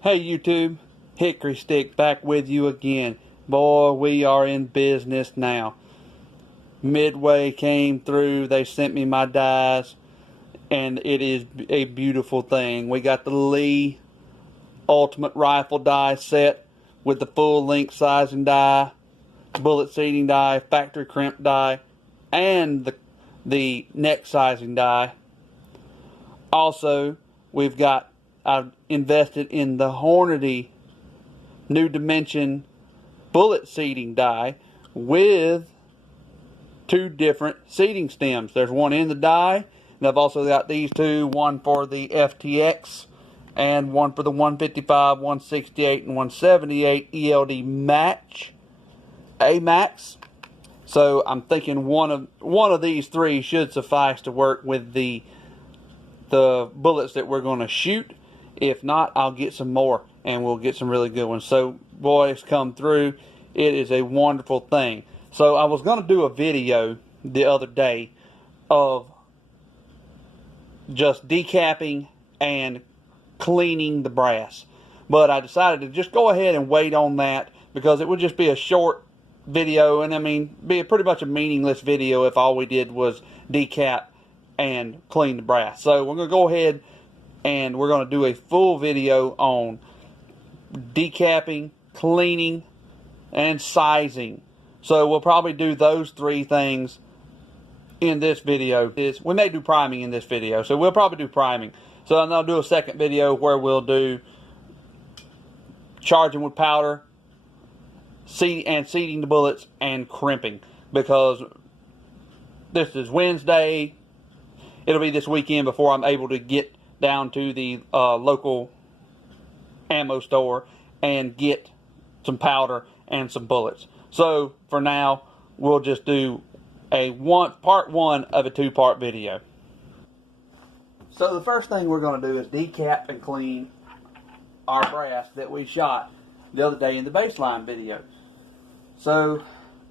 Hey YouTube, Hickory Stick back with you again. Boy, we are in business now. Midway came through, they sent me my dies, and it is a beautiful thing. We got the Lee Ultimate Rifle die set with the full length sizing die, bullet seating die, factory crimp die, and the neck sizing die. Also, I've invested in the Hornady New Dimension bullet seating die with two different seating stems. There's one in the die, and I've also got these two, one for the FTX and one for the 155, 168, and 178 ELD match, AMAX. So I'm thinking one of these three should suffice to work with the bullets that we're going to shoot. If not, I'll get some more and we'll get some really good ones. So, boys, come through. It is a wonderful thing. So I was going to do a video the other day of just decapping and cleaning the brass. But I decided to just go ahead and wait on that because it would just be a short video, and I mean, be pretty much a meaningless video if all we did was decap and clean the brass. So we're going to go ahead and we're going to do a full video on decapping, cleaning, and sizing. So we'll probably do those three things in this video. We may do priming in this video, so we'll probably do priming. So then I'll do a second video where we'll do charging with powder, seating the bullets, and crimping, because this is Wednesday. It'll be this weekend before I'm able to get down to the local ammo store and get some powder and some bullets. So for now, we'll just do part one of a two-part video. So the first thing we're going to do is decap and clean our brass that we shot the other day in the baseline video. So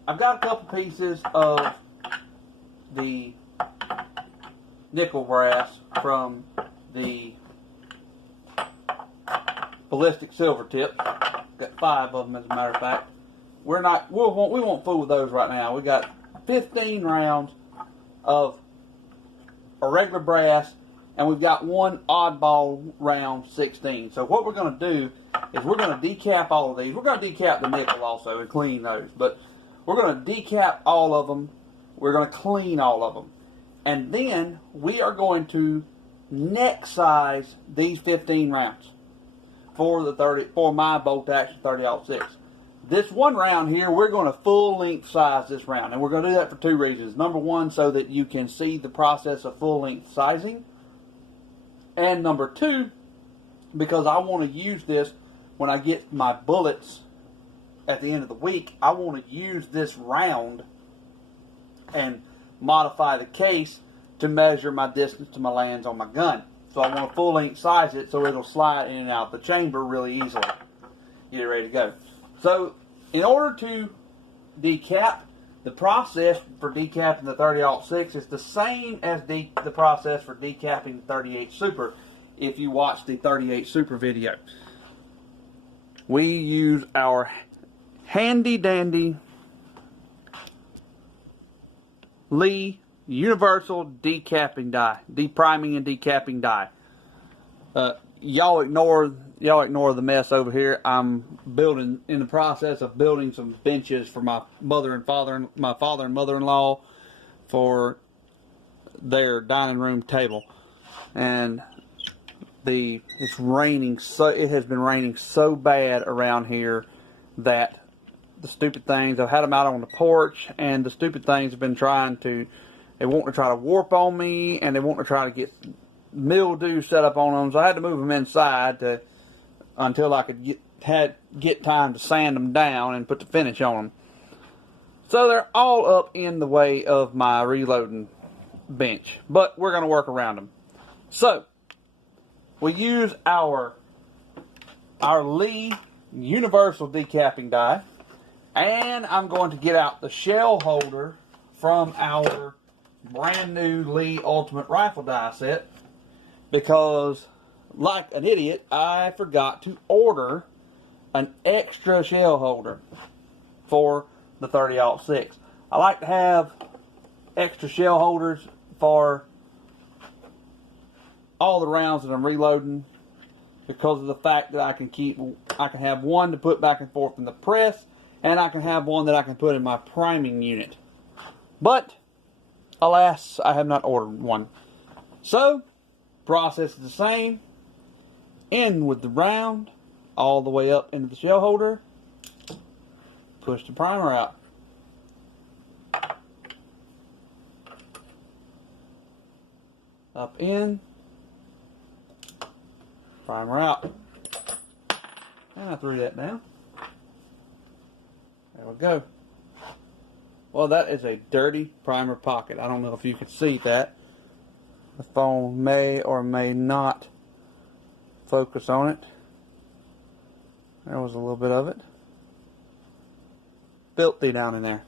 I've got a couple pieces of the nickel brass from the ballistic silver tip. Got 5 of them, as a matter of fact. We won't fool with those right now. We got 15 rounds of a regular brass, and we've got one oddball round 16. So what we're going to do is we're going to decap all of these. We're going to decap the nickel also and clean those, but we're going to decap all of them. We're going to clean all of them, and then we are going to neck size these 15 rounds for my bolt action 30-06. This one round here, we're going to full length size this round, and we're going to do that for two reasons. Number one, so that you can see the process of full length sizing, and number two, because I want to use this when I get my bullets at the end of the week. I want to use this round and modify the case to measure my distance to my lands on my gun. So I want to full length size it so it'll slide in and out the chamber really easily. Get it ready to go. So in order to decap, the process for decapping the 30-06 is the same as the process for decapping the 38 Super. If you watch the 38 Super video, we use our handy dandy Lee Universal decapping die, depriming and decapping die. Y'all ignore the mess over here. I'm in the process of building some benches for my father and mother-in-law for their dining room table, and it's raining, so it has been raining so bad around here that the stupid things, I've had them out on the porch, and the stupid things have been they want to try to warp on me, and they want to try to get mildew set up on them, so I had to move them inside until I could get time to sand them down and put the finish on them. So they're all up in the way of my reloading bench, but we're going to work around them. So we use our Lee Universal decapping die, and I'm going to get out the shell holder from our brand new Lee Ultimate Rifle die set, because like an idiot, I forgot to order an extra shell holder for the 30-06. I like to have extra shell holders for all the rounds that I'm reloading, because of the fact that I can have one to put back and forth in the press, and I can have one that I can put in my priming unit. But alas, I have not ordered one. So, process is the same. In with the round, all the way up into the shell holder. Push the primer out. Up in. Primer out. And I threw that down. There we go. Well, that is a dirty primer pocket. I don't know if you can see that. The phone may or may not focus on it. There was a little bit of it. Filthy down in there.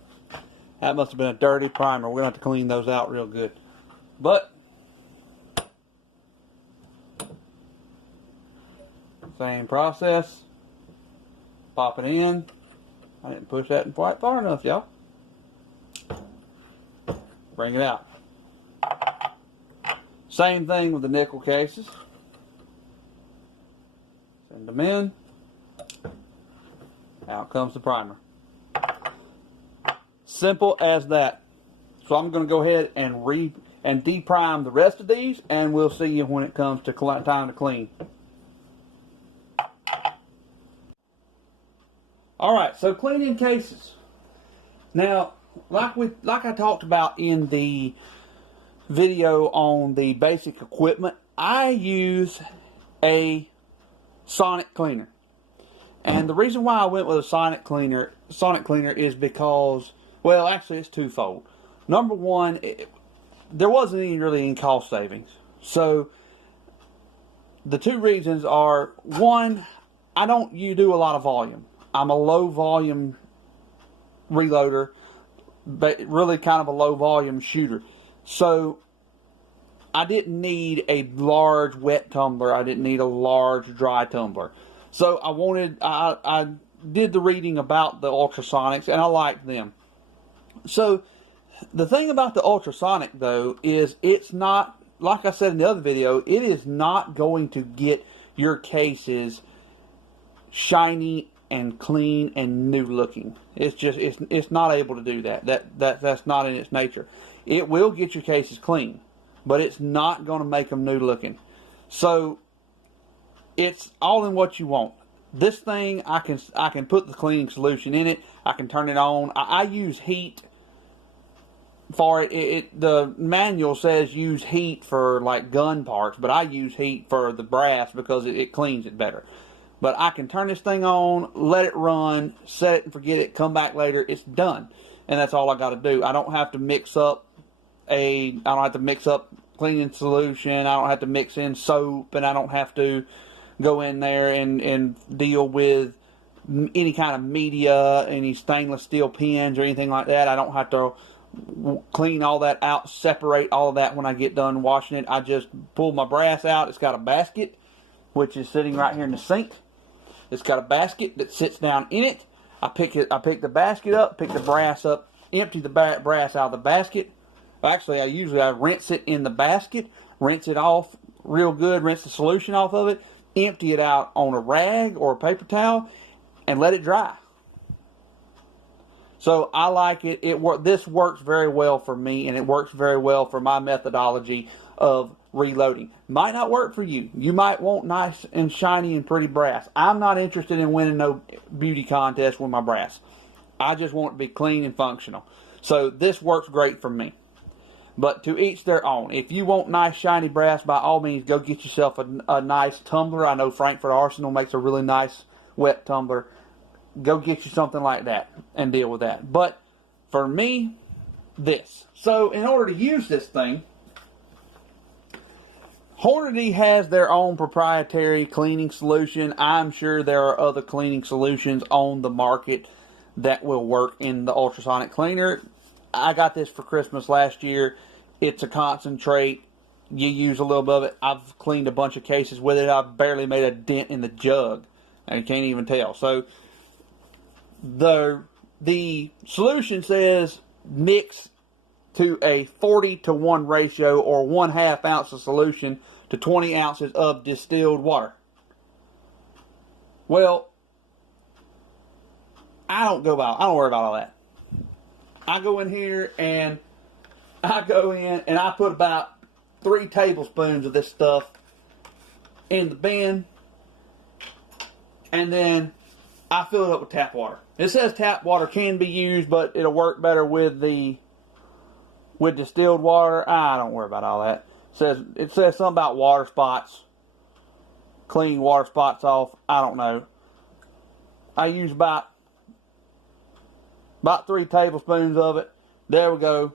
That must have been a dirty primer. We're going to have to clean those out real good. But same process. Pop it in. I didn't push that in quite far enough, y'all. Bring it out. Same thing with the nickel cases. Send them in. Out comes the primer. Simple as that. So I'm going to go ahead and de-prime the rest of these, and we'll see you when it comes to time to clean. Alright, so cleaning cases. Now, like I talked about in the video on the basic equipment, I use a sonic cleaner. And the reason why I went with a sonic cleaner is because, well, actually it's twofold. Number one, there wasn't really any cost savings. So the two reasons are, one, I don't do a lot of volume. I'm a low volume reloader, but really kind of a low volume shooter. So I didn't need a large wet tumbler. I didn't need a large dry tumbler. So I did the reading about the ultrasonics, and I liked them. So the thing about the ultrasonic, though, is it's not, like I said in the other video, it is not going to get your cases shiny and clean and new looking. It's just it's not able to do that. That's not in its nature. It will get your cases clean, but it's not going to make them new looking. So it's all in what you want. This thing, I can put the cleaning solution in it. I can turn it on. I use heat for it. The manual says use heat for like gun parts, but I use heat for the brass because it cleans it better. But I can turn this thing on, let it run, set it and forget it, come back later, it's done. And that's all I got to do. I don't have to mix up cleaning solution. I don't have to mix in soap, and I don't have to go in there and deal with any kind of media, any stainless steel pins or anything like that. I don't have to clean all that out, separate all of that when I get done washing it. I just pull my brass out. It's got a basket, which is sitting right here in the sink. It's got a basket that sits down in it. I pick the basket up, pick the brass up, empty the brass out of the basket. Actually, I rinse it in the basket, rinse it off real good, rinse the solution off of it, empty it out on a rag or a paper towel, and let it dry. So I like it. This works very well for me, and it works very well for my methodology of reloading. Might not work for you. You might want nice and shiny and pretty brass. I'm not interested in winning no beauty contest with my brass. I just want it to be clean and functional. So this works great for me. But to each their own. If you want nice shiny brass, by all means, go get yourself a nice tumbler. I know Frankfurt Arsenal makes a really nice wet tumbler. Go get you something like that and deal with that. But for me, this. So in order to use this thing, Hornady has their own proprietary cleaning solution. I'm sure there are other cleaning solutions on the market that will work in the ultrasonic cleaner. I got this for Christmas last year. It's a concentrate. you use a little bit of it. I've cleaned a bunch of cases with it. I've barely made a dent in the jug. And you can't even tell. So the solution says mix to a 40-to-1 ratio, or 1/2 ounce of solution to 20 ounces of distilled water. Well, I don't worry about all that. I go in here and I put about 3 tablespoons of this stuff in the bin, and then I fill it up with tap water. It says tap water can be used, but it'll work better with distilled water. I don't worry about all that. It says something about water spots. Clean water spots off. I don't know. I use about 3 tablespoons of it. There we go.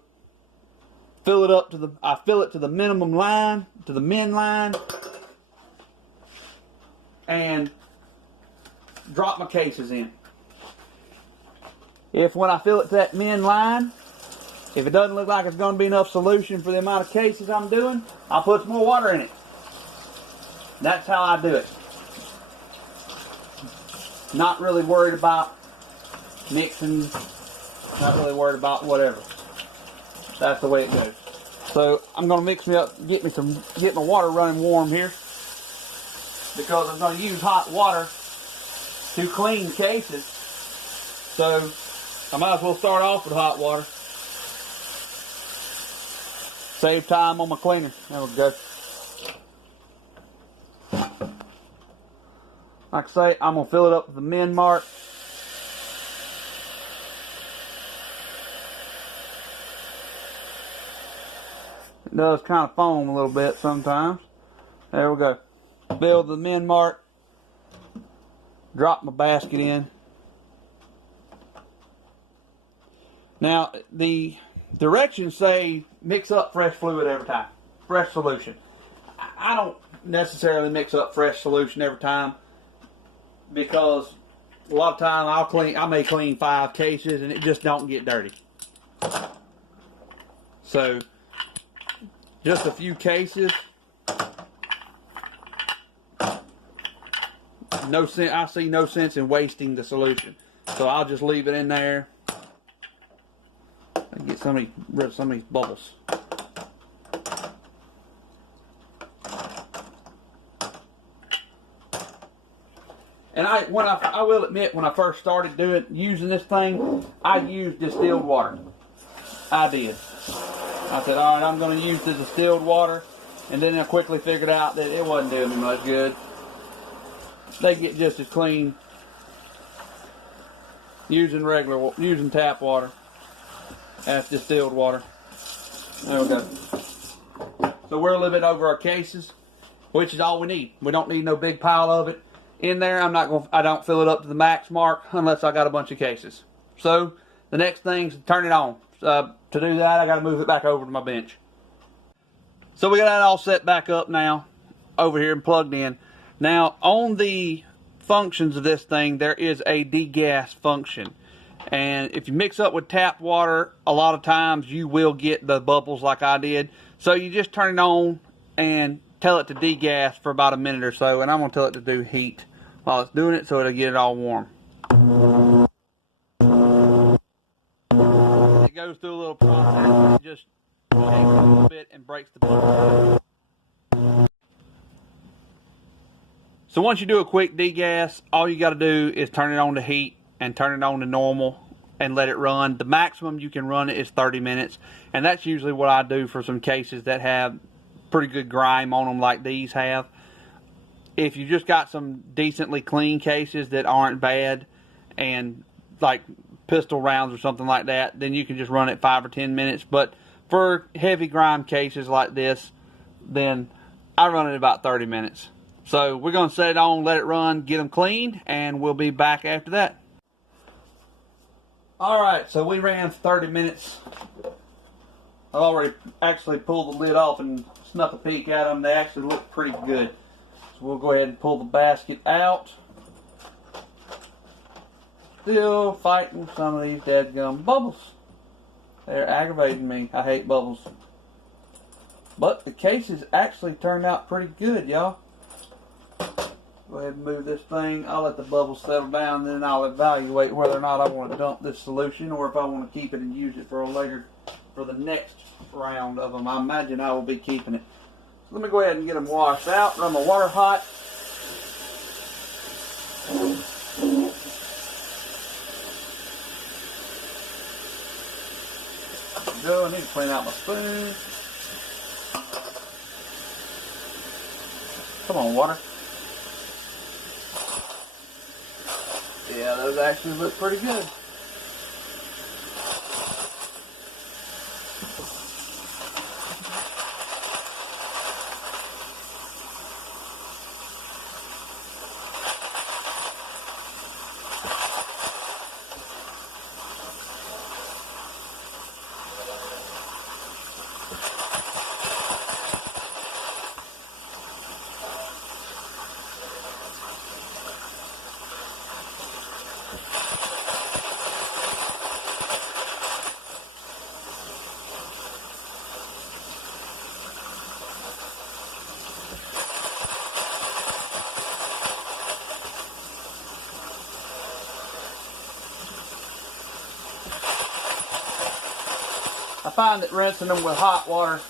I fill it to the minimum line, to the min line, and drop my cases in. When I fill it to that min line, if it doesn't look like it's going to be enough solution for the amount of cases I'm doing, I'll put some more water in it. That's how I do it. Not really worried about mixing, not really worried about whatever. That's the way it goes. So I'm going to mix me up, get my water running warm here, because I'm going to use hot water to clean cases. So I might as well start off with hot water. Save time on my cleaner. There we go. Like I say, I'm going to fill it up to the min mark. It does kind of foam a little bit sometimes. There we go. Fill the min mark. Drop my basket in. Now, the directions say mix up fresh fluid every time. Fresh solution. I don't necessarily mix up fresh solution every time, because a lot of times I may clean 5 cases and it just don't get dirty. So just a few cases. No sense. I see no sense in wasting the solution, so I'll just leave it in there and get rid of some of these bubbles. And I will admit, when I first started using this thing, I used distilled water. I did. I said, all right, I'm going to use the distilled water, and then I quickly figured out that it wasn't doing me much good. They get just as clean using tap water as distilled water. There we go. So we're a little bit over our cases, which is all we need. We don't need no big pile of it in there. I don't fill it up to the max mark unless I got a bunch of cases. So the next thing is to turn it on. To do that, I got to move it back over to my bench. So we got that all set back up now, over here and plugged in. Now, on the functions of this thing, there is a degas function. And if you mix up with tap water, a lot of times you will get the bubbles like I did. So you just turn it on and tell it to degas for about a minute or so. And I'm going to tell it to do heat while it's doing it, so it'll get it all warm. It goes through a little process. It just shakes a little bit and breaks the bubbles. So once you do a quick degas, all you got to do is turn it on to heat and turn it on to normal and let it run. The maximum you can run it is 30 minutes. And that's usually what I do for some cases that have pretty good grime on them like these have. If you just got some decently clean cases that aren't bad and like pistol rounds or something like that, then you can just run it 5 or 10 minutes. But for heavy grime cases like this, then I run it about 30 minutes. So we're going to set it on, let it run, get them cleaned, and we'll be back after that. Alright, so we ran for 30 minutes. I've already actually pulled the lid off and snuck a peek at them. They actually look pretty good. So we'll go ahead and pull the basket out. Still fighting some of these dadgum bubbles. They're aggravating me. I hate bubbles. But the cases actually turned out pretty good, y'all. Go ahead and move this thing. I'll let the bubbles settle down, then I'll evaluate whether or not I want to dump this solution or if I want to keep it and use it for for the next round of them. I imagine I will be keeping it. So let me go ahead and get them washed out. Run my water hot. Go. I need to clean out my spoon. Come on, water. Yeah, those actually look pretty good. I find that rinsing them with hot water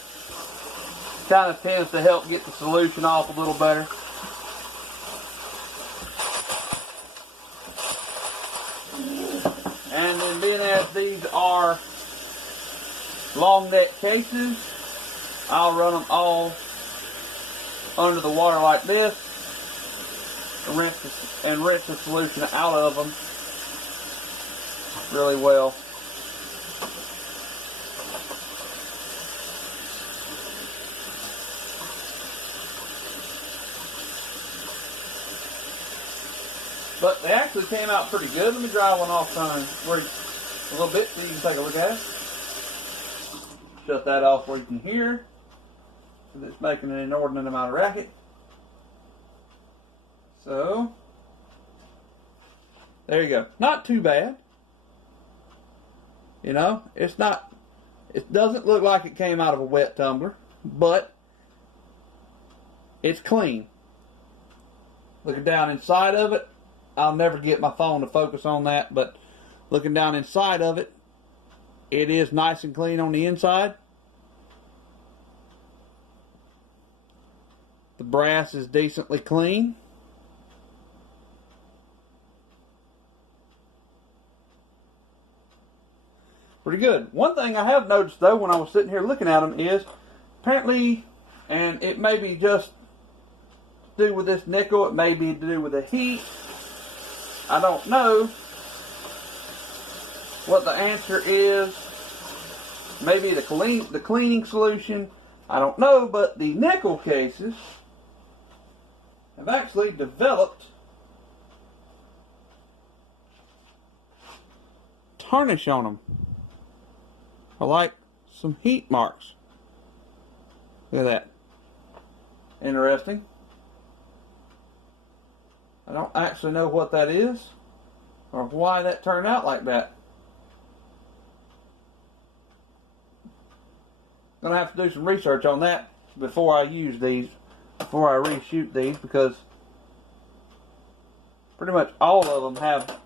kind of tends to help get the solution off a little better. And then being as these are long neck cases, I'll run them all under the water like this and rinse the solution out of them really well. But they actually came out pretty good. Let me dry one off kind of a little bit so you can take a look at it. Shut that off where you can hear, because it's making an inordinate amount of racket. So, there you go. Not too bad. You know, it doesn't look like it came out of a wet tumbler, but it's clean. Looking down inside of it, I'll never get my phone to focus on that, but looking down inside of it, it is nice and clean on the inside. The brass is decently clean. Pretty good. One thing I have noticed though when I was sitting here looking at them is apparently, and it may be just to do with this nickel, it may be to do with the heat. I don't know what the answer is. Maybe the cleaning solution. I don't know, but the nickel cases have actually developed tarnish on them. I like some heat marks. Look at that. Interesting. I don't actually know what that is or why that turned out like that. I'm going to have to do some research on that before I use these, before I reshoot these, because pretty much all of them have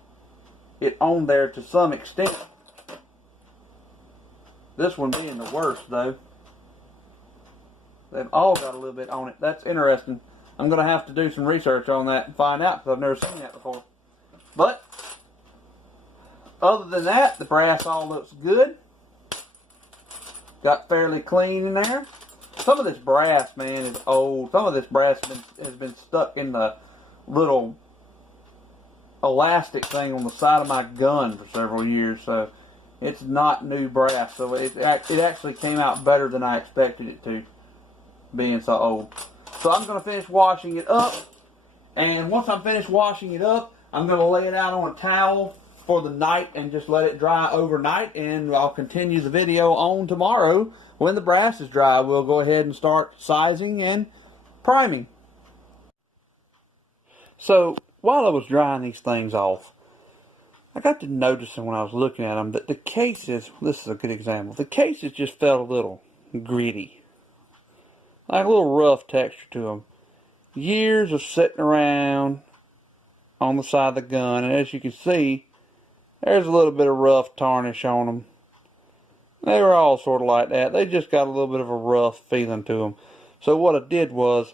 it on there to some extent. This one being the worst though. They've all got a little bit on it. That's interesting. I'm going to have to do some research on that and find out, because I've never seen that before. But other than that, the brass all looks good. Got fairly clean in there. Some of this brass, man, is old. Some of this brass has been stuck in the little elastic thing on the side of my gun for several years. So it's not new brass. So it actually came out better than I expected it to, being so old. So I'm going to finish washing it up. And once I'm finished washing it up, I'm going to lay it out on a towel for the night and just let it dry overnight. And I'll continue the video on tomorrow when the brass is dry. We'll go ahead and start sizing and priming. So while I was drying these things off, I got to noticing when I was looking at them that the cases, this is a good example, the cases just felt a little gritty. like a little rough texture to them. Years of sitting around on the side of the gun, and as you can see, there's a little bit of rough tarnish on them. They were all sort of like that. They just got a little bit of a rough feeling to them. So what I did was,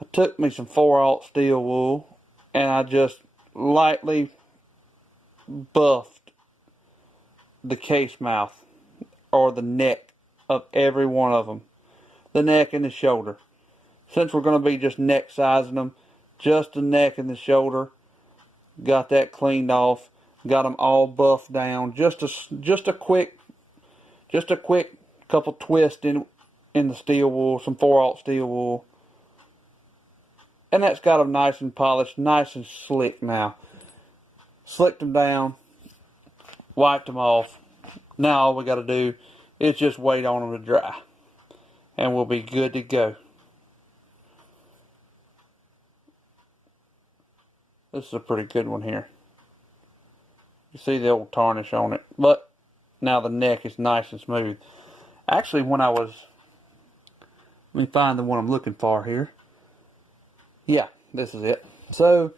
I took me some 4/0 steel wool, and I just lightly buffed the case mouth, or the neck of every one of them. The neck and the shoulder. Since we're going to be just neck sizing them, just the neck and the shoulder, got that cleaned off, got them all buffed down. Just a quick couple twists in the steel wool, some 4/0 steel wool, and that's got them nice and polished, nice and slick now. Slicked them down, wiped them off. Now all we got to do is just wait on them to dry, and we'll be good to go. This is a pretty good one here. You see the old tarnish on it, but now the neck is nice and smooth. Actually, let me find the one I'm looking for here. Yeah, this is it. So,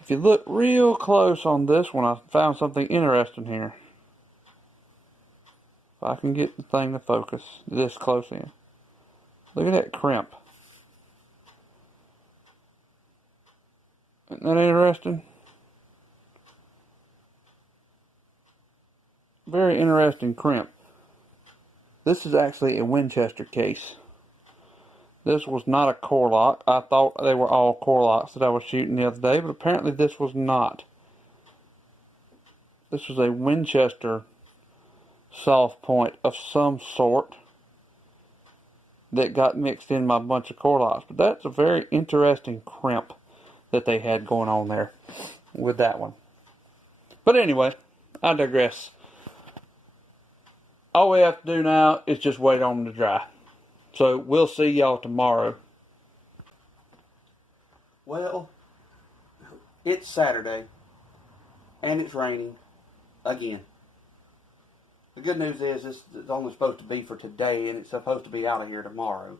if you look real close on this one, I found something interesting here. If I can get the thing to focus this close in. Look at that crimp. Isn't that interesting? Very interesting crimp. This is actually a Winchester case. This was not a core lock. I thought they were all core locks that I was shooting the other day, but apparently this was not. This was a Winchester soft point of some sort that got mixed in my bunch of core locks. But that's a very interesting crimp that they had going on there with that one. But anyway, I digress. All we have to do now is just wait on them to dry. So we'll see y'all tomorrow. Well, it's Saturday, and it's raining again. The good news is this is only supposed to be for today, and it's supposed to be out of here tomorrow.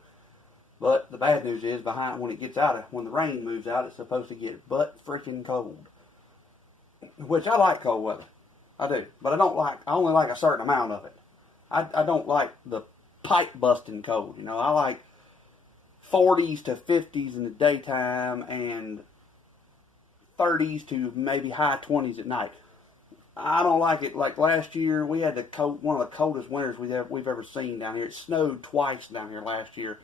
But the bad news is, when the rain moves out, it's supposed to get butt freaking cold. Which I like cold weather. I do. But I only like a certain amount of it. I don't like the pipe busting cold. You know, I like 40s to 50s in the daytime and 30s to maybe high 20s at night. I don't like it. Like last year, we had one of the coldest winters we've ever seen down here. It snowed twice down here last year.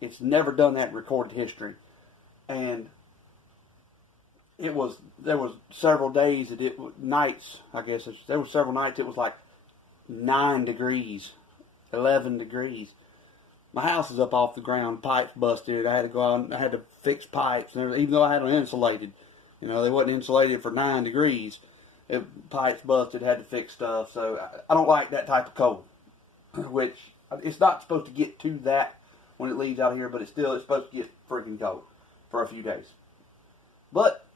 It's never done that in recorded history. And there was several days that there were several nights it was like 9 degrees, 11 degrees. My house is up off the ground, pipes busted. I had to go out and I had to fix pipes, and even though I had them insulated, you know, they wasn't insulated for 9 degrees. Pipes busted, had to fix stuff. So I don't like that type of cold, which it's not supposed to get to that when it leaves out of here, but it's supposed to get freaking cold for a few days. But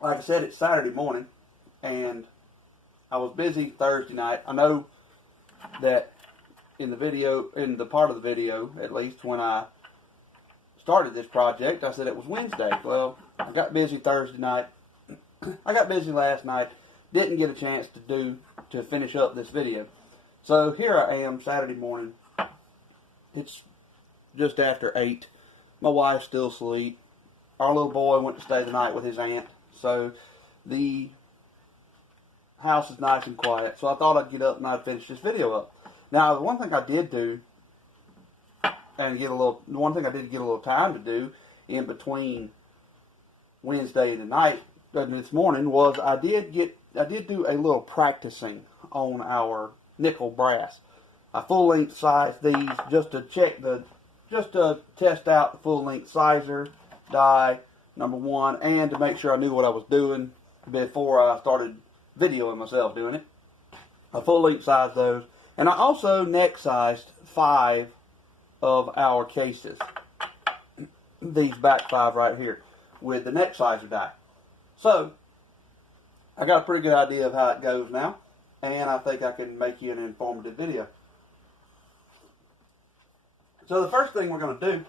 like I said, it's Saturday morning, and I was busy Thursday night. I know that in the part of the video, at least, when I started this project, I said it was Wednesday. Well, I got busy Thursday night. I got busy last night. Didn't get a chance to finish up this video. So here I am, Saturday morning. It's just after 8. My wife's still asleep. Our little boy went to stay the night with his aunt. So the house is nice and quiet. So I thought I'd get up and I'd finish this video up. Now, the one thing I did do, and get a little time to do in between Wednesday and tonight, this morning, was I did do a little practicing on our nickel brass. I full length sized these just to test out the full length sizer die, number one, and to make sure I knew what I was doing before I started videoing myself doing it. I full length sized those, and I also neck sized 5 of our cases. These back 5 right here with the neck sizer die. So I got a pretty good idea of how it goes now, and I think I can make you an informative video. So the first thing we're going to do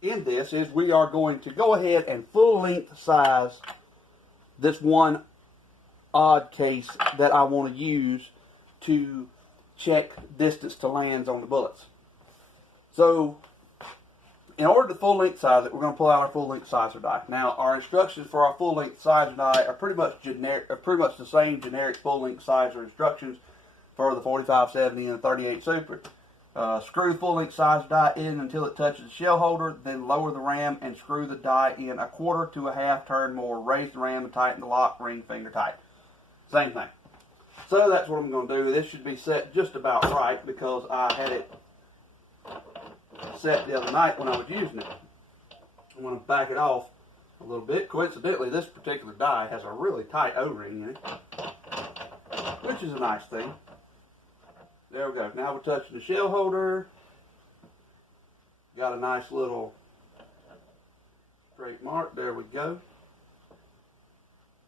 in this is we are going to go ahead and full length size this one odd case that I want to use to check distance to lands on the bullets. So in order to full length size it, we're going to pull out our full length sizer die. Now our instructions for our full length sizer die are pretty much the same generic full length sizer instructions for the 4570 and the 38 Super. Screw full length size die in until it touches the shell holder, then lower the ram and screw the die in a quarter to a half turn more. Raise the ram and tighten the lock ring finger tight. Same thing. So that's what I'm going to do. This should be set just about right because I had it set the other night when I was using it. I'm going to back it off a little bit. Coincidentally, this particular die has a really tight O-ring in it, which is a nice thing. There we go. Now we're touching the shell holder. Got a nice little straight mark. There we go.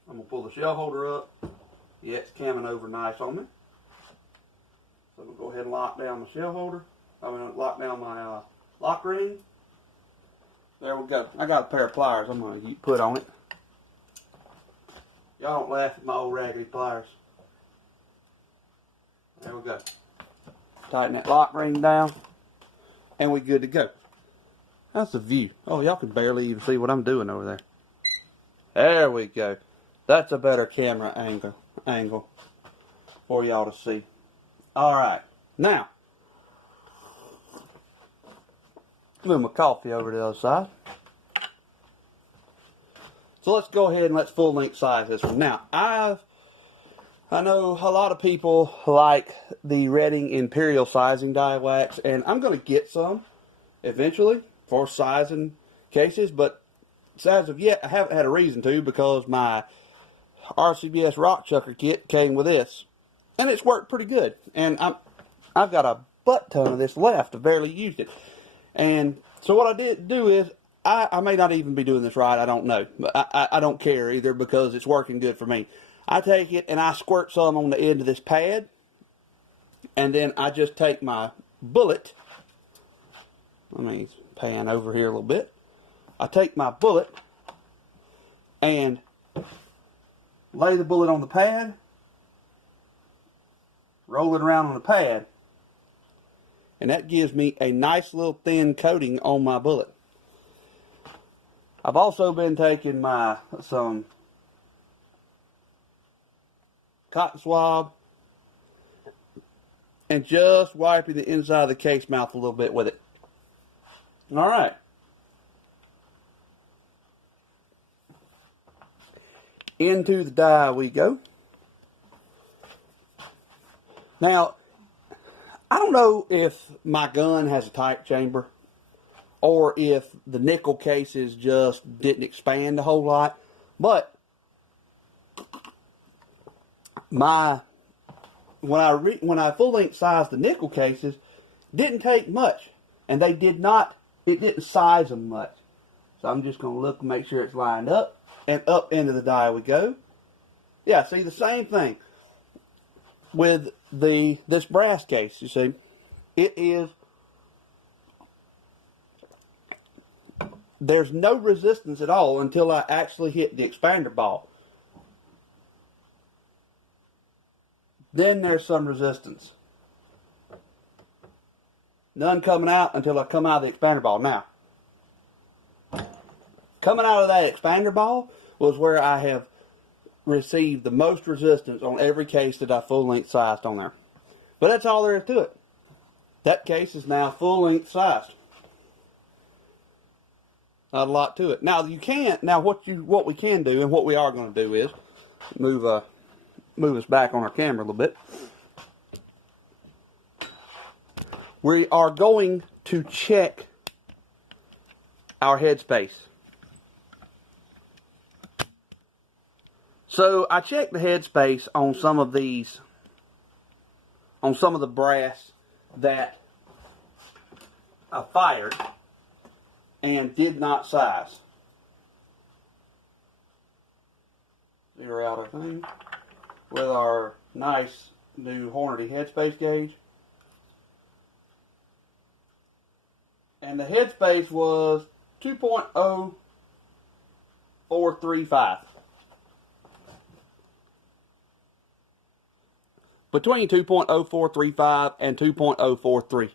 I'm going to pull the shell holder up. Yeah, it's camming over nice on me. So I'm going to go ahead and lock down the shell holder. I'm going to lock down my lock ring. There we go. I got a pair of pliers I'm going to put on it. Y'all don't laugh at my old raggedy pliers. There we go. Tighten that lock ring down, and we're good to go. That's the view. Oh, y'all can barely even see what I'm doing over there. There we go. That's a better camera angle for y'all to see. Alright, now, move my coffee over to the other side. So let's go ahead and let's full length size this one. Now, I know a lot of people like the Redding Imperial sizing die wax, and I'm going to get some eventually for sizing cases, but as of yet, I haven't had a reason to because my RCBS Rock Chucker kit came with this, and it's worked pretty good. And I've got a butt ton of this left. I've barely used it. And so what I did do is, I may not even be doing this right, I don't know. But I don't care either because it's working good for me. I take it and I squirt some on the end of this pad, and then I just take my bullet. Let me pan over here a little bit. I take my bullet and lay the bullet on the pad, roll it around on the pad, and that gives me a nice little thin coating on my bullet. I've also been taking some cotton swab and just wiping the inside of the case mouth a little bit with it. Alright. Into the die we go. Now, I don't know if my gun has a tight chamber or if the nickel cases just didn't expand a whole lot, but when I full length sized the nickel cases, didn't take much, and it didn't size them much. So I'm just going to look and make sure it's lined up, and up into the die we go. Yeah, see the same thing with this brass case. You see, there's no resistance at all until I actually hit the expander ball. Then there's some resistance. None coming out until I come out of the expander ball. Now, coming out of that expander ball was where I have received the most resistance on every case that I full length sized on there. But that's all there is to it. That case is now full length sized. Not a lot to it. Now what we can do and what we are going to do is move us back on our camera a little bit. We are going to check our headspace. So I checked the headspace on some of the brass that I fired and did not size. Zero out our thing with our nice new Hornady headspace gauge. And the headspace was 2.0435. Between 2.0435 and 2.043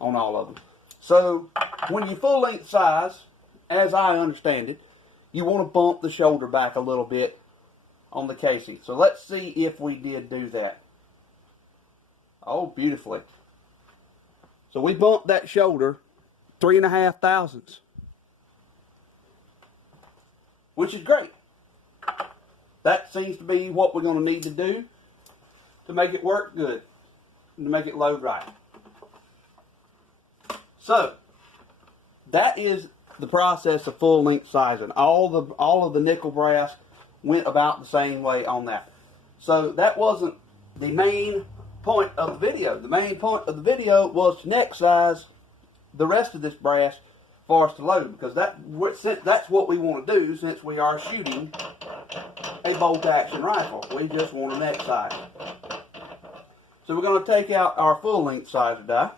on all of them. So when you full length size, as I understand it, you want to bump the shoulder back a little bit on the casing. So let's see if we did do that. Oh, beautifully. So we bumped that shoulder 3.5 thousandths, which is great. That seems to be what we're going to need to do to make it work good, and to make it load right. So that is the process of full length sizing. All of the nickel brass went about the same way on that. So that wasn't the main point of the video. The main point of the video was to neck size the rest of this brass for us to load, because that's what we want to do since we are shooting a bolt action rifle. We just want a neck size. So we're going to take out our full length sizer die,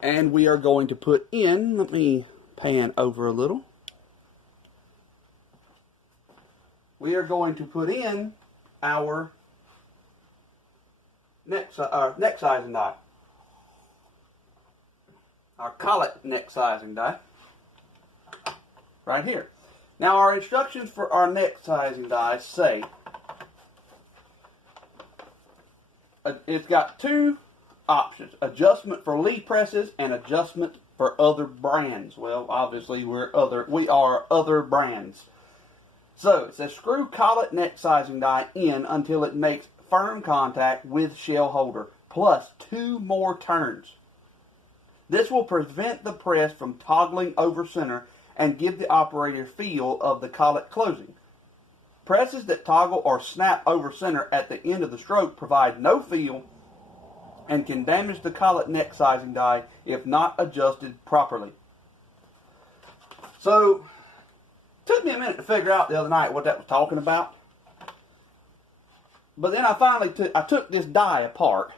and we are going to put in, let me pan over a little. We are going to put in our neck sizing die. Our collet neck sizing die. Right here. Now our instructions for our neck sizing die say, it's got two options: adjustment for Lee presses and adjustment for other brands. Well, obviously we are other brands. So it says screw collet neck sizing die in until it makes firm contact with shell holder, plus 2 more turns. This will prevent the press from toggling over center and give the operator feel of the collet closing. Presses that toggle or snap over center at the end of the stroke provide no feel and can damage the collet neck sizing die if not adjusted properly. So, it took me a minute to figure out the other night what that was talking about. But then I finally took this die apart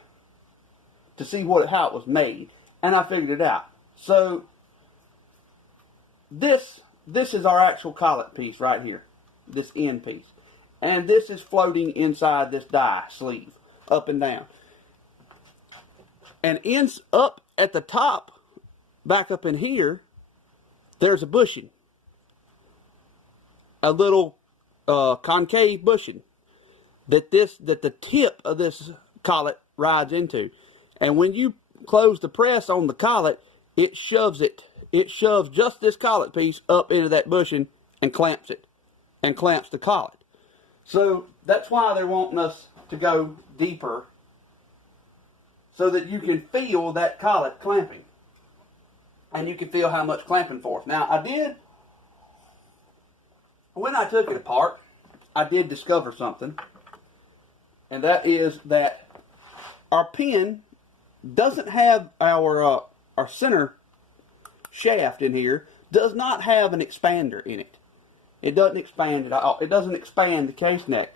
to see how it was made, and I figured it out. So, this is our actual collet piece right here. This end piece. And this is floating inside this die sleeve, up and down. And ends up at the top, back up in here, there's a bushing. A little concave bushing that the tip of this collet rides into. And when you close the press on the collet, it shoves just this collet piece up into that bushing and clamps it. And clamps the collet. So that's why they're wanting us to go deeper, so that you can feel that collet clamping. And you can feel how much clamping force. Now when I took it apart, I did discover something. And that is that our pin doesn't have our center shaft in here, does not have an expander in it. It doesn't expand at all. It doesn't expand the case neck.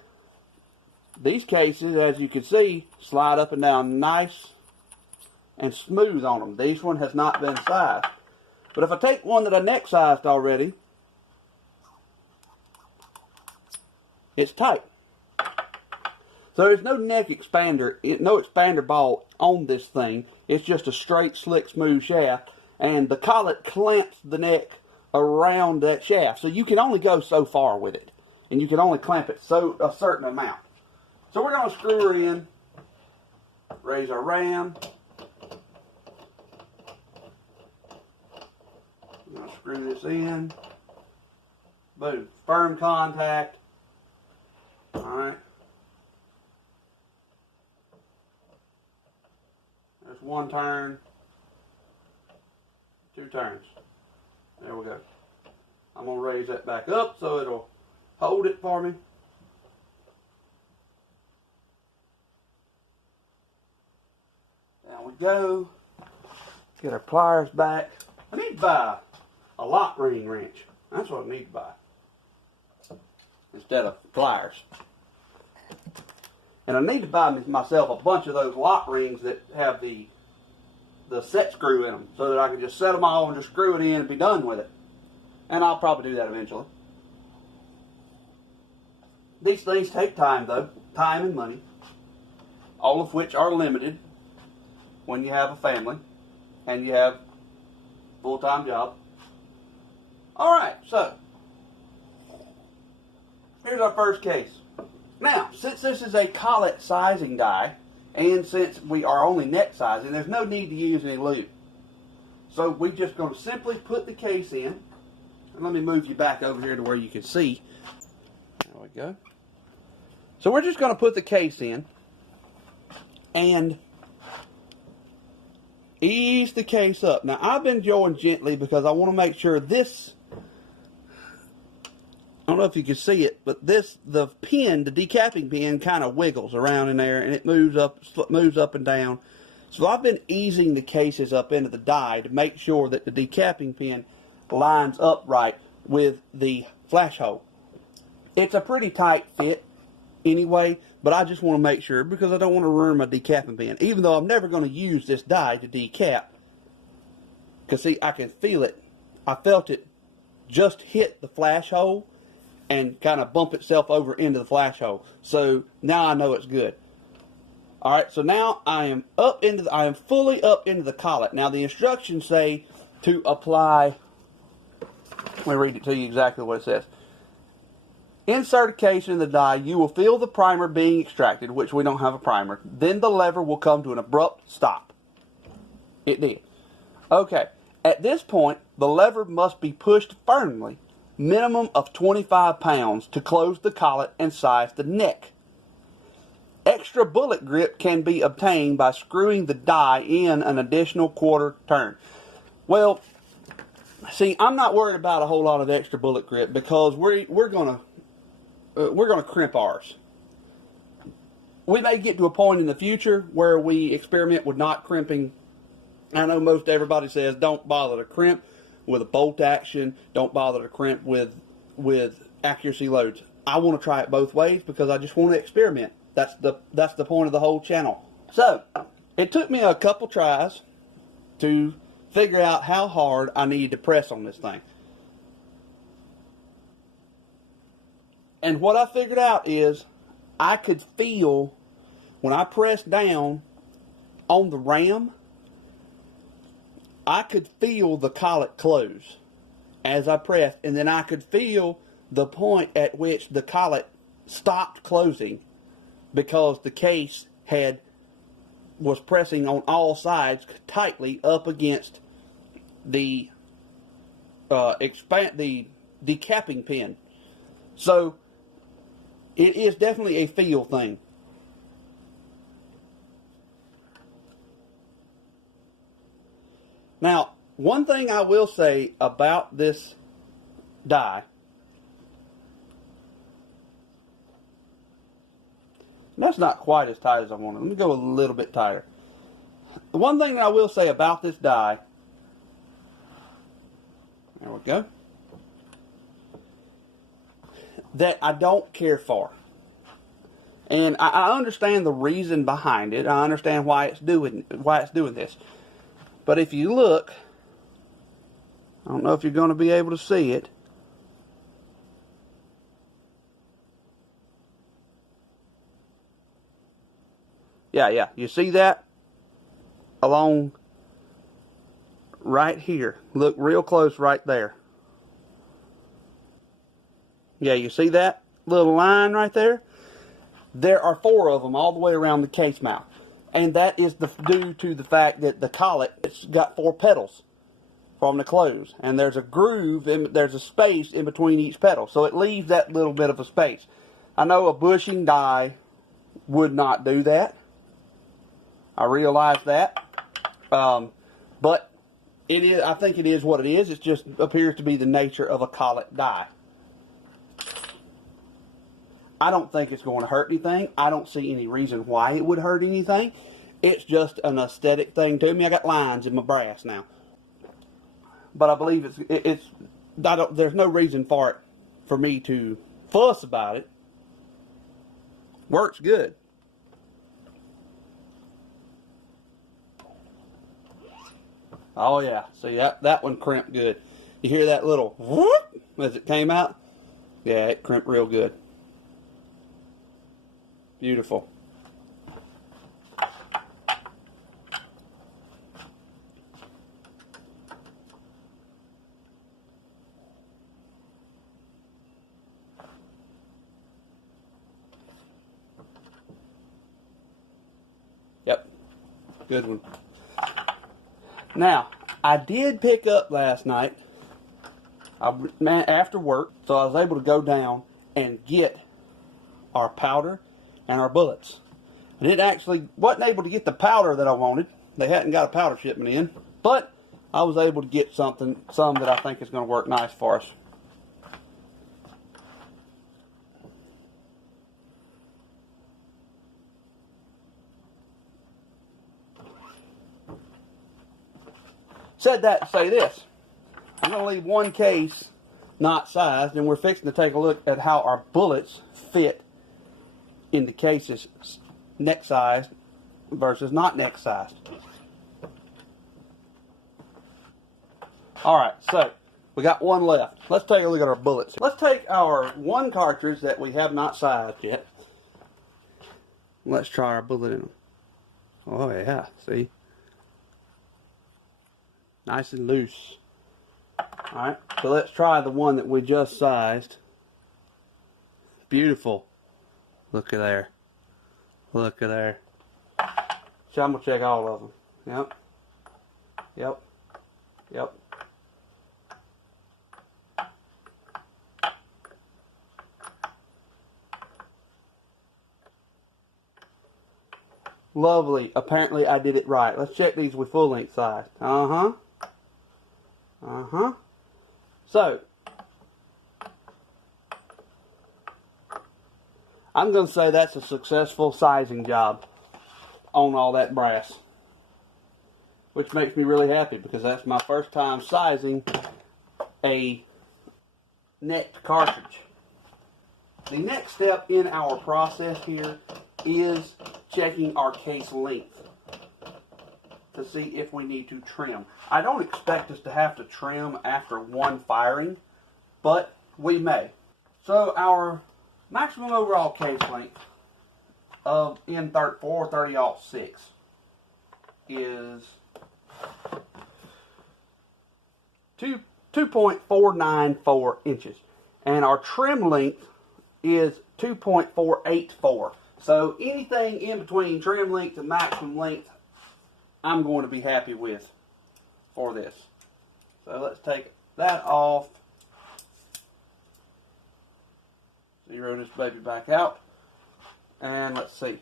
These cases, as you can see, slide up and down nice and smooth on them. This one has not been sized. But if I take one that I neck sized already, it's tight. So there's no neck expander, no expander ball on this thing. It's just a straight, slick, smooth shaft. And the collet clamps the neck around that shaft. So you can only go so far with it. And you can only clamp it a certain amount. So we're going to screw her in. Raise our ram. I'm going to screw this in. Boom. Firm contact. Alright. There's 1 turn. 2 turns. There we go. I'm going to raise that back up so it'll hold it for me. Down we go. Get our pliers back. I need to buy a lock ring wrench. That's what I need to buy. Instead of pliers. And I need to buy myself a bunch of those lock rings that have the the set screw in them so that I can just set them all and just screw it in and be done with it. And I'll probably do that eventually. These things take time though, time and money, all of which are limited when you have a family and you have a full-time job. Alright, so here's our first case. Now, since this is a collet sizing die, and since we are only neck sizing, there's no need to use any lube. So we're just going to simply put the case in. And let me move you back over here to where you can see. There we go. So we're just going to put the case in and ease the case up. Now, I've been going gently because I want to make sure this, I don't know if you can see it, but the pin, the decapping pin, kind of wiggles around in there and it moves up and down. So I've been easing the cases up into the die to make sure that the decapping pin lines up right with the flash hole. It's a pretty tight fit anyway, but I just want to make sure because I don't want to ruin my decapping pin. Even though I'm never going to use this die to decap, because see, I can feel it. I felt it just hit the flash hole and kind of bump itself over into the flash hole. So now I know it's good. Alright, so now I am fully up into the collet. Now the instructions say to apply, let me read it to you exactly what it says. Insert a case in the die, you will feel the primer being extracted, which we don't have a primer. Then the lever will come to an abrupt stop. It did. Okay, at this point, the lever must be pushed firmly, minimum of 25 pounds, to close the collet and size the neck. Extra bullet grip can be obtained by screwing the die in an additional quarter turn. Well, see, I'm not worried about a whole lot of extra bullet grip because we're gonna crimp ours. We may get to a point in the future where we experiment with not crimping. I know most everybody says don't bother to crimp with a bolt action. Don't bother to crimp with accuracy loads. I want to try it both ways because I just want to experiment. That's the point of the whole channel. So it took me a couple tries to figure out how hard I needed to press on this thing. And what I figured out is I could feel when I pressed down on the ram, I could feel the collet close as I pressed, and then I could feel the point at which the collet stopped closing because the case was pressing on all sides tightly up against the decapping pin. So it is definitely a feel thing. Now, one thing I will say about this die, that's not quite as tight as I wanted. Let me go a little bit tighter. The one thing that I will say about this die, there we go, that I don't care for. And I understand the reason behind it. I understand why it's doing this. But if you look, I don't know if you're going to be able to see it. Yeah. You see that? Along right here. Look real close right there. Yeah, you see that little line right there? There are 4 of them all the way around the case mouth. And that is due to the fact that the collet, it's got 4 petals from the close. And there's a groove, there's a space in between each petal. So it leaves that little bit of a space. I know a bushing die would not do that. I realize that. But it is, I think it is what it is. It just appears to be the nature of a collet die. I don't think it's going to hurt anything. I don't see any reason why it would hurt anything. It's just an aesthetic thing to me. I got lines in my brass now. But I believe there's no reason for me to fuss about it. Works good. Oh yeah, see that one crimped good. You hear that little whoop as it came out? Yeah, it crimped real good. Beautiful. Yep, good one. Now, I did pick up last night, after work, so I was able to go down and get our powder and our bullets. I wasn't able to get the powder that I wanted. They hadn't got a powder shipment in, but I was able to get some that I think is going to work nice for us. Said that to say this. I'm going to leave one case not sized, and we're fixing to take a look at how our bullets fit in the cases neck sized versus not neck sized. Alright, so we got one left. Let's take a look at our bullets. Let's take our one cartridge that we have not sized yet. Let's try our bullet in them. Oh yeah, see? Nice and loose. Alright, so let's try the one that we just sized. Beautiful. Look at there. Look at there. So I'm going to check all of them. Yep. Yep. Yep. Lovely. Apparently I did it right. Let's check these with full length size. Uh-huh. Uh-huh. So, I'm going to say that's a successful sizing job on all that brass. Which makes me really happy because that's my first time sizing a necked cartridge. The next step in our process here is checking our case length to see if we need to trim. I don't expect us to have to trim after one firing, but we may. So our maximum overall case length of N430-06 is 2.494 inches, and our trim length is 2.484. So anything in between trim length and maximum length, I'm going to be happy with for this. So let's take that off. Zero this baby back out. And let's see.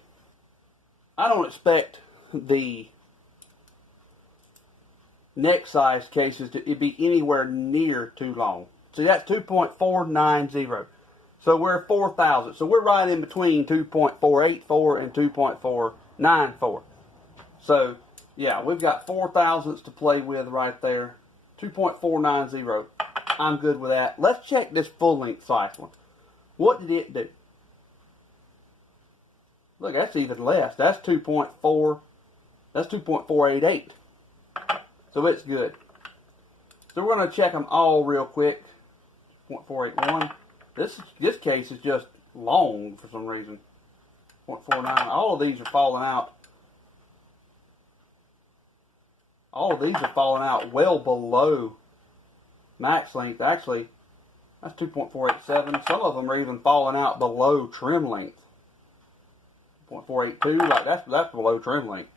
I don't expect the neck size cases to be anywhere near too long. See, that's 2.490. So we're 4,000. So we're right in between 2.484 and 2.494. So, yeah, we've got 4 thousandths to play with right there. 2.490. I'm good with that. Let's check this full length size one. What did it do? Look, that's even less. That's 2.4. That's 2.488. So it's good. So we're going to check them all real quick. 0.481. This case is just long for some reason. 0.49. All of these are falling out. All of these are falling out well below max length. Actually, that's 2.487. Some of them are even falling out below trim length. 0.482. Like that's below trim length.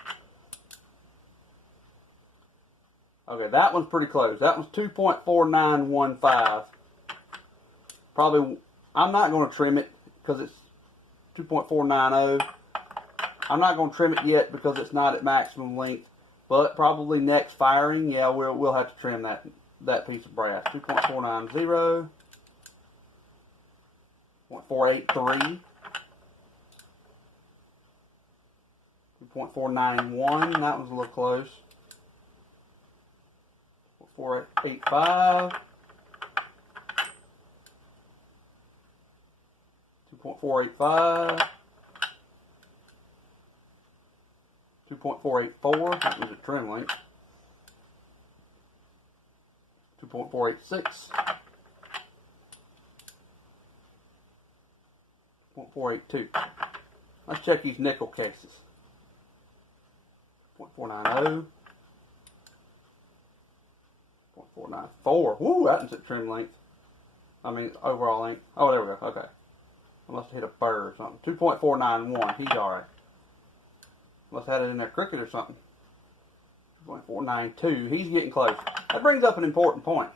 Okay, that one's pretty close. That one's 2.4915. Probably, I'm not going to trim it because it's 2.490. I'm not going to trim it yet because it's not at maximum length. But probably next firing, yeah, we'll have to trim that piece of brass. 2.490. 0.483. 2.491. That one's a little close. 485, 2.485, 2.484, that was a trim length, 2.486. 0.482. Let's check these nickel cases. 0.490. 0.494. Woo, that one's at trim length. I mean, overall length. Oh, there we go. Okay. I must have hit a burr or something. 2.491. He's alright. Must have had it in there crooked or something. 2.492. He's getting close. That brings up an important point.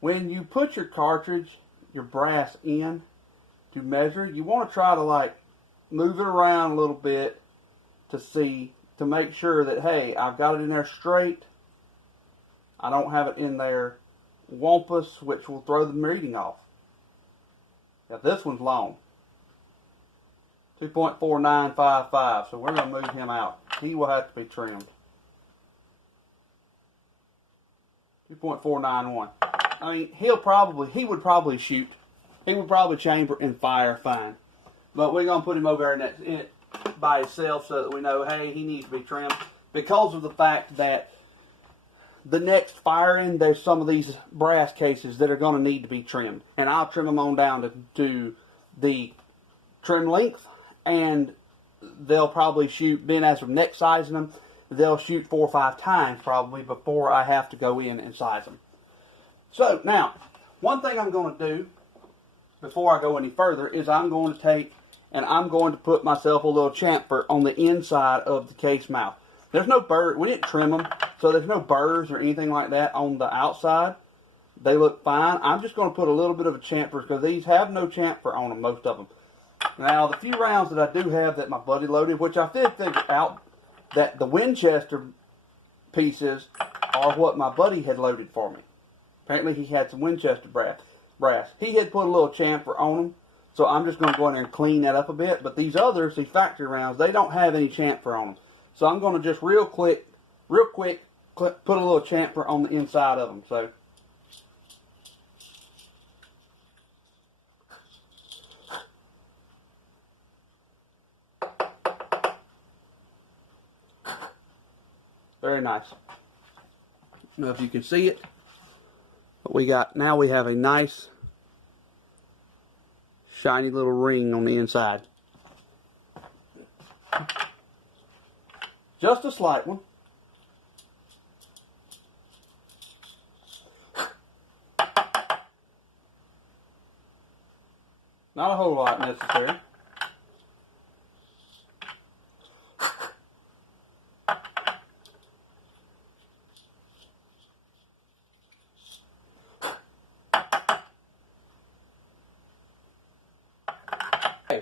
When you put your cartridge, your brass in to measure, you want to try to like move it around a little bit to see, to make sure that, hey, I've got it in there straight. I don't have it in there wampus, which will throw the reading off. Now this one's long. 2.4955, so we're going to move him out. He will have to be trimmed. 2.491. I mean, he would probably shoot. He would probably chamber and fire fine. But we're going to put him over there in it by himself so that we know, hey, he needs to be trimmed. Because of the fact that the next firing, there's some of these brass cases that are going to need to be trimmed. And I'll trim them on down to the trim length. And they'll probably shoot, then as for next sizing them, they'll shoot 4 or 5 times probably before I have to go in and size them. So now, one thing I'm going to do before I go any further is I'm going to take and I'm going to put myself a little chamfer on the inside of the case mouth. There's no burr, we didn't trim them, so there's no burrs or anything like that on the outside. They look fine. I'm just going to put a little bit of a chamfer because these have no chamfer on them, most of them. Now, the few rounds that I do have that my buddy loaded, which I did figure out that the Winchester pieces are what my buddy had loaded for me. Apparently, he had some Winchester brass. He had put a little chamfer on them, so I'm just going to go in there and clean that up a bit. But these others, these factory rounds, they don't have any chamfer on them. So I'm going to just real quick, put a little chamfer on the inside of them. So. Very nice. I don't know if you can see it, but now we have a nice shiny little ring on the inside. Just a slight one. Not a whole lot necessary.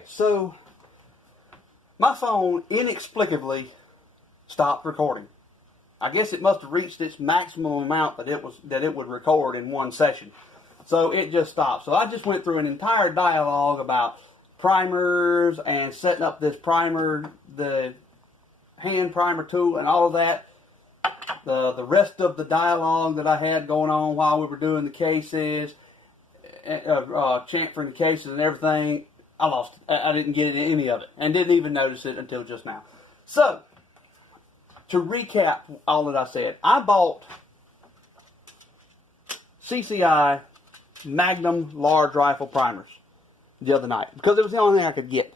So, my phone inexplicably stopped recording. I guess it must have reached its maximum amount that it would record in one session. So it just stopped. So I just went through an entire dialogue about primers and setting up this primer, the hand primer tool and all of that. The rest of the dialogue that I had going on while we were doing the cases, chamfering the cases and everything, I lost it. I didn't get any of it and didn't even notice it until just now. So, to recap all that I said, I bought CCI Magnum large rifle primers the other night because it was the only thing I could get.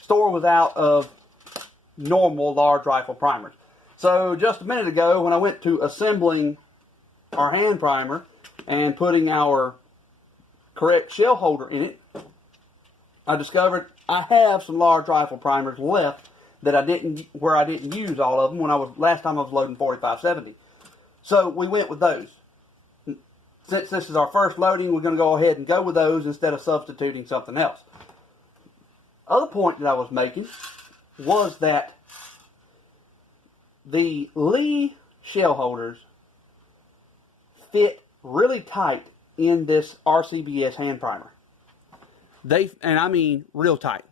Store was out of normal large rifle primers. So, just a minute ago when I went to assembling our hand primer and putting our correct shell holder in it, I discovered I have some large rifle primers left that I didn't use all of them when last time I was loading 4570. So we went with those. Since this is our first loading, we're going to go ahead and go with those instead of substituting something else. Other point that I was making was that the Lee shell holders fit really tight in this RCBS hand primer. And I mean real tight.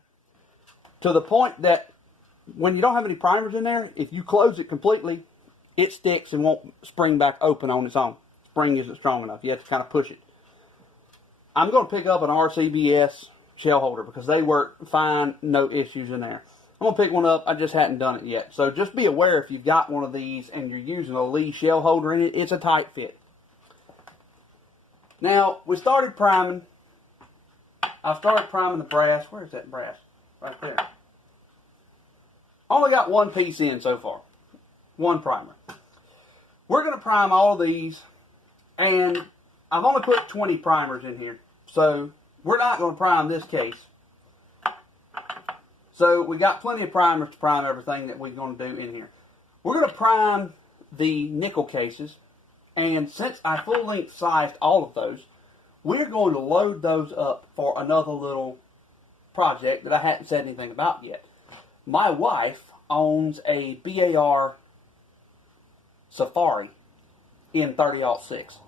To the point that when you don't have any primers in there, if you close it completely, it sticks and won't spring back open on its own. Spring isn't strong enough. You have to kind of push it. I'm going to pick up an RCBS shell holder because they work fine, no issues in there. I'm going to pick one up. I just hadn't done it yet. So just be aware if you've got one of these and you're using a Lee shell holder in it, it's a tight fit. Now, we started priming. I started priming the brass. Where's that brass? Right there. Only got one piece in so far. One primer. We're going to prime all of these, and I've only put 20 primers in here. So, we're not going to prime this case. So, we got plenty of primers to prime everything that we're going to do in here. We're going to prime the nickel cases, and since I full-length sized all of those, we're going to load those up for another little project that I hadn't said anything about yet. My wife owns a BAR Safari in 30-06.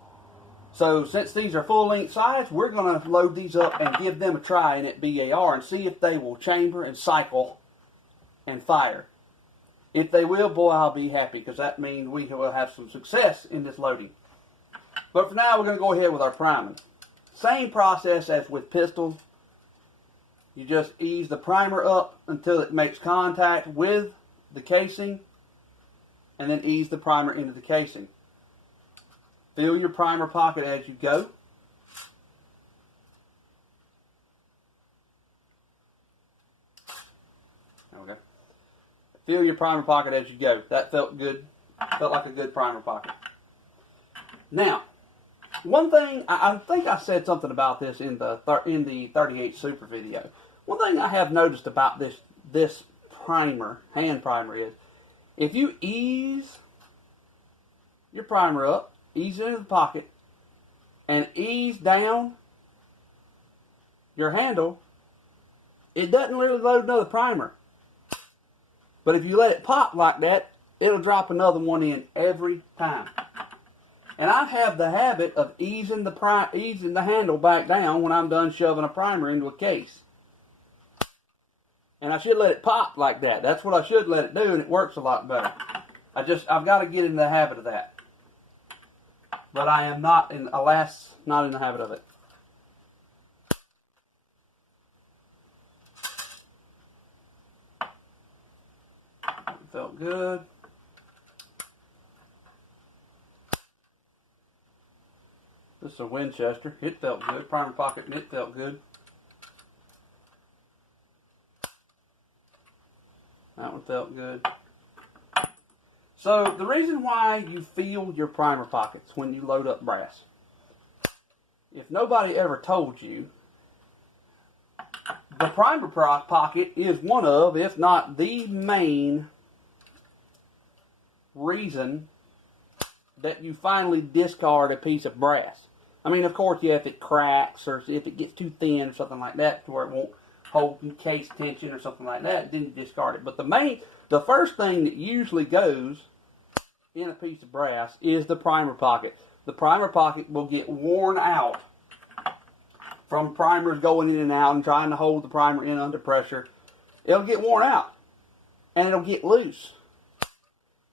So since these are full-length size, we're going to load these up and give them a try in at BAR and see if they will chamber and cycle and fire. If they will, boy, I'll be happy, because that means we will have some success in this loading. But for now, we're going to go ahead with our priming. Same process as with pistols. You just ease the primer up until it makes contact with the casing, and then ease the primer into the casing. Fill your primer pocket as you go. There we go. Fill your primer pocket as you go. That felt good. Felt like a good primer pocket. Now, one thing, I think I said something about this in the 38 Super video. One thing I have noticed about this primer, hand primer, is if you ease your primer up, ease it into the pocket, and ease down your handle, it doesn't really load another primer. But if you let it pop like that, it'll drop another one in every time. And I have the habit of easing the handle back down when I'm done shoving a primer into a case. And I should let it pop like that. That's what I should let it do, and it works a lot better. I've got to get in the habit of that. But I am not in the habit of it. It felt good. This is a Winchester. It felt good. Primer pocket, and it felt good. That one felt good. So, the reason why you feel your primer pockets when you load up brass, if nobody ever told you, the primer pocket is one of, if not the main reason that you finally discard a piece of brass. I mean, of course, yeah, if it cracks or if it gets too thin or something like that to where it won't hold case tension or something like that, then you discard it. But the first thing that usually goes in a piece of brass is the primer pocket. The primer pocket will get worn out from primers going in and out and trying to hold the primer in under pressure. It'll get worn out and it'll get loose.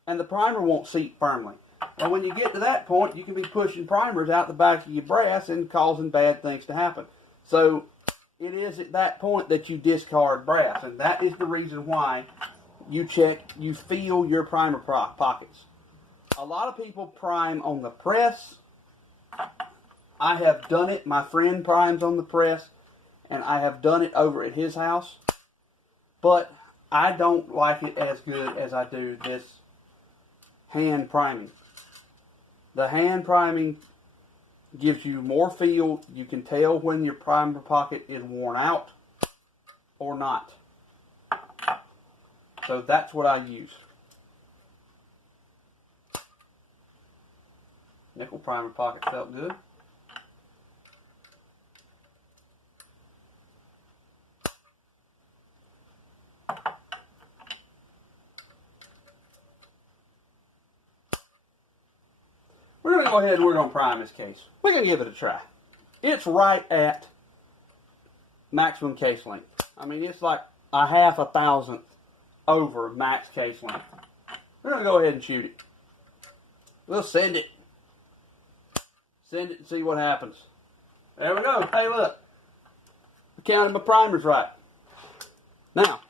And the primer won't seat firmly. And when you get to that point, you can be pushing primers out the back of your brass and causing bad things to happen. So it is at that point that you discard brass, and that is the reason why you feel your primer pockets. A lot of people prime on the press. I have done it. My friend primes on the press, and I have done it over at his house. But I don't like it as good as I do this hand priming. The hand priming gives you more feel. You can tell when your primer pocket is worn out or not. So that's what I use. Nickel primer pocket felt good. We're going to go ahead and we're going to prime this case. We're going to give it a try. It's right at maximum case length. I mean, it's like a 0.5 over max case length. We're going to go ahead and shoot it. We'll send it. Send it and see what happens. There we go. Hey, look. I counted my primers right. Now,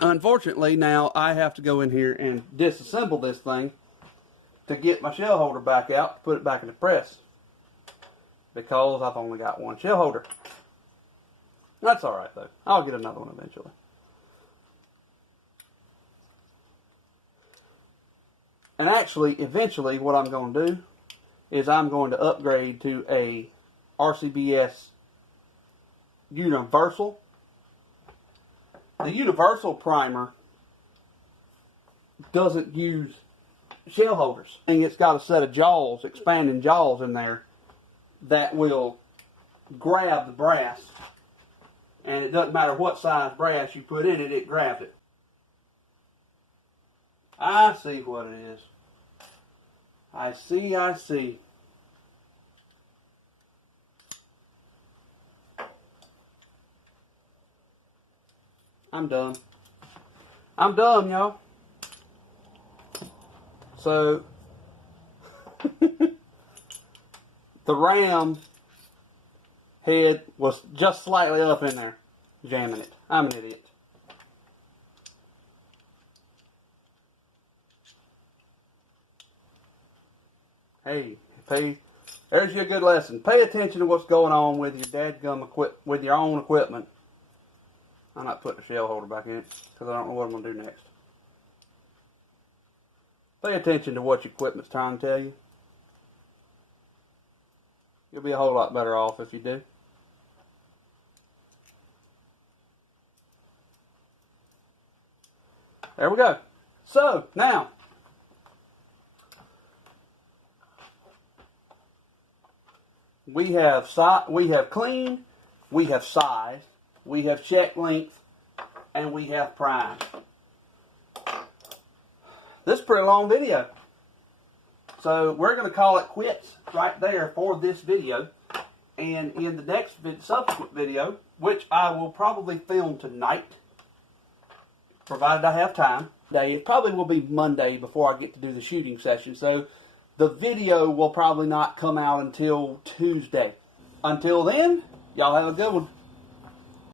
unfortunately, now I have to go in here and disassemble this thing to get my shell holder back out, to put it back in the press. because I've only got one shell holder. That's alright though. I'll get another one eventually. And actually, eventually, what I'm going to do is I'm going to upgrade to a RCBS Universal. The Universal primer doesn't use shell holders. And it's got a set of jaws, expanding jaws in there that will grab the brass. And it doesn't matter what size brass you put in it, it grabs it. I see what it is. I see. I'm done. I'm done, y'all. So, the ram head was just slightly up in there, jamming it. I'm an idiot. Hey, there's your good lesson. Pay attention to what's going on with your dadgum with your own equipment. I'm not putting a shell holder back in it because I don't know what I'm going to do next. Pay attention to what your equipment's trying to tell you. You'll be a whole lot better off if you do. There we go. So, now, we have cleaned, we have sized, we have checked length, and we have primed. This is a pretty long video. So we're going to call it quits right there for this video. And in the next subsequent video, which I will probably film tonight, provided I have time. It probably will be Monday before I get to do the shooting session. So the video will probably not come out until Tuesday. Until then, y'all have a good one.